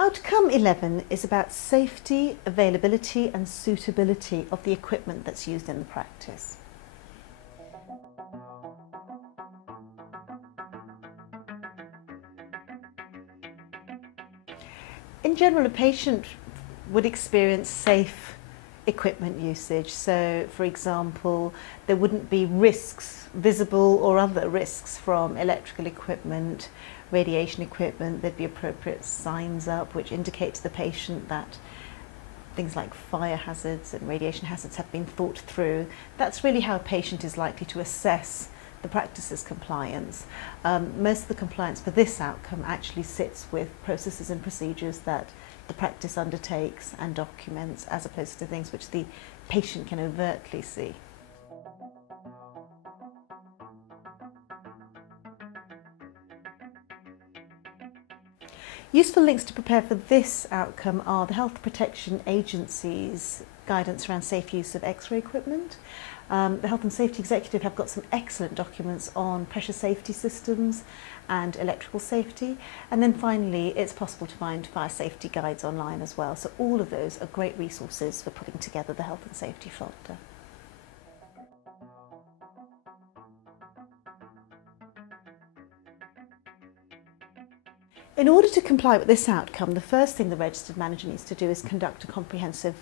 Outcome 11 is about safety, availability and suitability of the equipment that's used in the practice. In general, a patient would experience safe equipment usage. So, for example, there wouldn't be risks, visible or other risks, from electrical equipment, radiation equipment. There'd be appropriate signs up which indicate to the patient that things like fire hazards and radiation hazards have been thought through. That's really how a patient is likely to assess the practice's compliance. Most of the compliance for this outcome actually sits with processes and procedures that the practice undertakes and documents, as opposed to things which the patient can overtly see. Useful links to prepare for this outcome are the Health Protection Agency's guidance around safe use of X-ray equipment. The Health and Safety Executive have got some excellent documents on pressure safety systems and electrical safety. And then finally, it's possible to find fire safety guides online as well. So all of those are great resources for putting together the health and safety folder. In order to comply with this outcome, the first thing the registered manager needs to do is conduct a comprehensive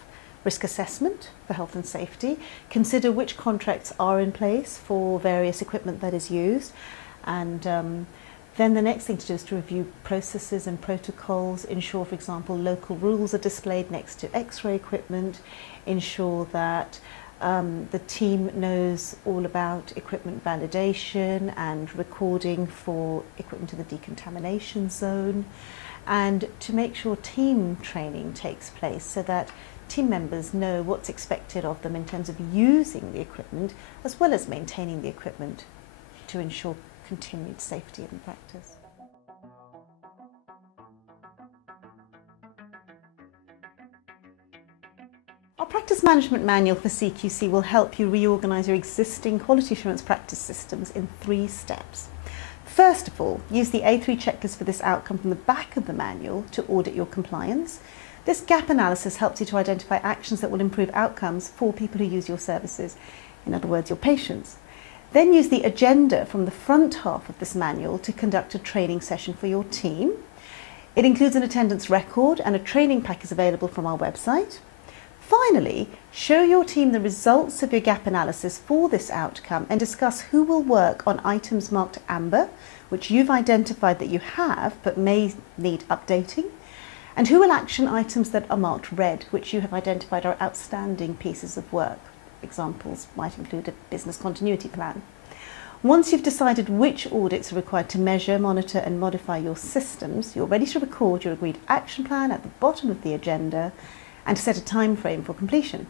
risk assessment for health and safety, consider which contracts are in place for various equipment that is used, and then the next thing to do is to review processes and protocols, ensure, for example, local rules are displayed next to X-ray equipment, ensure that the team knows all about equipment validation and recording for equipment in the decontamination zone, and to make sure team training takes place so that team members know what's expected of them in terms of using the equipment as well as maintaining the equipment to ensure continued safety in practice. Our practice management manual for CQC will help you reorganise your existing quality assurance practice systems in 3 steps. First of all, use the A3 checklist for this outcome from the back of the manual to audit your compliance. This gap analysis helps you to identify actions that will improve outcomes for people who use your services, in other words, your patients. Then use the agenda from the front half of this manual to conduct a training session for your team. It includes an attendance record, and a training pack is available from our website. Finally, show your team the results of your gap analysis for this outcome and discuss who will work on items marked amber, which you've identified that you have but may need updating, and who will action items that are marked red, which you have identified are outstanding pieces of work. Examples might include a business continuity plan. Once you've decided which audits are required to measure, monitor and modify your systems, you're ready to record your agreed action plan at the bottom of the agenda and to set a time frame for completion.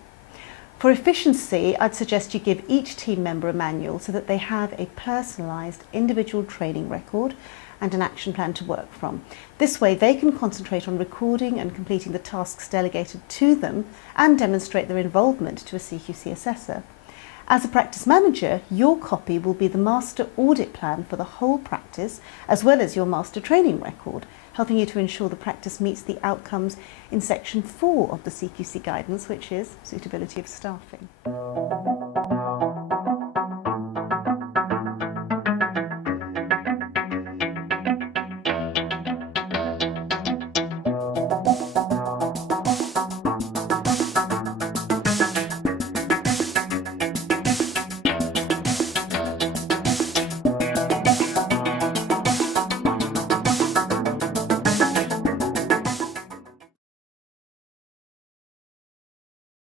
For efficiency, I'd suggest you give each team member a manual so that they have a personalised individual training record and an action plan to work from. This way they can concentrate on recording and completing the tasks delegated to them and demonstrate their involvement to a CQC assessor. As a practice manager, your copy will be the master audit plan for the whole practice, as well as your master training record, helping you to ensure the practice meets the outcomes in section 4 of the CQC guidance, which is suitability of staffing.